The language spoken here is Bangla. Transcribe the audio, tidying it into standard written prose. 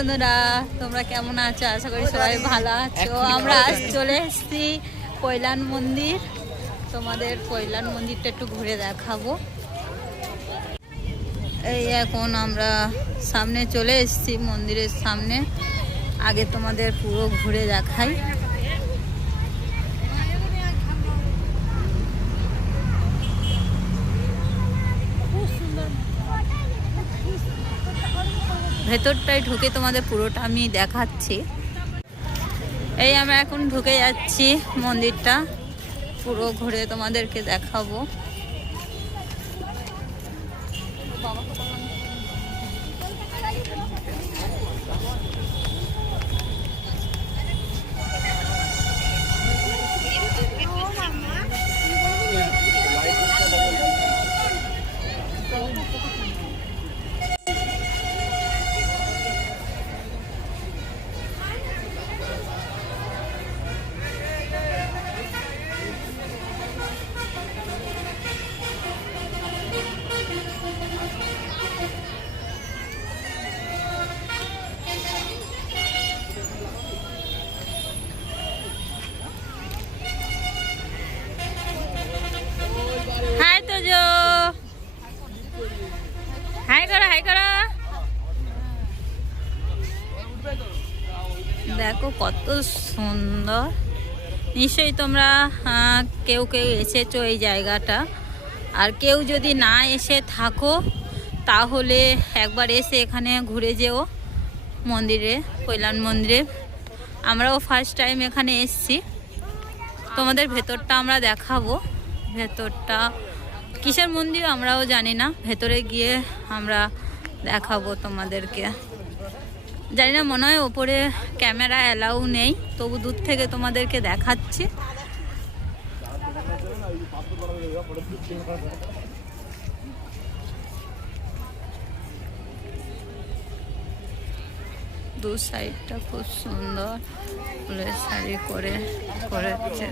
বন্ধুরা, তোমরা কেমন আছো? আশা করি সবাই ভালো আছো। আমরা আজ চলে এসেছি পৈলান মন্দির। তোমাদের পৈলান মন্দিরটা একটু ঘুরে দেখাবো। এই এখন আমরা সামনে চলে এসেছি মন্দিরের সামনে। আগে তোমাদের পুরো ঘুরে দেখাই। ভেতরটায় ঢুকে তোমাদের পুরোটা আমি দেখাচ্ছি। এই আমরা এখন ঢুকে যাচ্ছি মন্দিরটা, পুরো ঘুরে তোমাদেরকে দেখাবো। হাই তো জো, হাই করো, হাই করো। দেখো কত সুন্দর। নিশ্চয়ই তোমরা কেউ কেউ এসেছো এই জায়গাটা, আর কেউ যদি না এসে থাকো তাহলে একবার এসে এখানে ঘুরে যেও মন্দিরে, পৈলান মন্দিরে। আমরাও ফার্স্ট টাইম এখানে এসেছি। তোমাদের ভেতরটা আমরা দেখাবো। ভেতরটা কিসের মন্দির আমরাও জানি না, ভেতরে গিয়ে আমরা দেখাবো তোমাদেরকে। জানি না, মনে হয় ওপরে ক্যামেরা অ্যালাউ নেই, তবু দূর থেকে তোমাদেরকে দেখাচ্ছি। দু সাইডটা খুব সুন্দর ফুলের শাড়ি করে করেছে।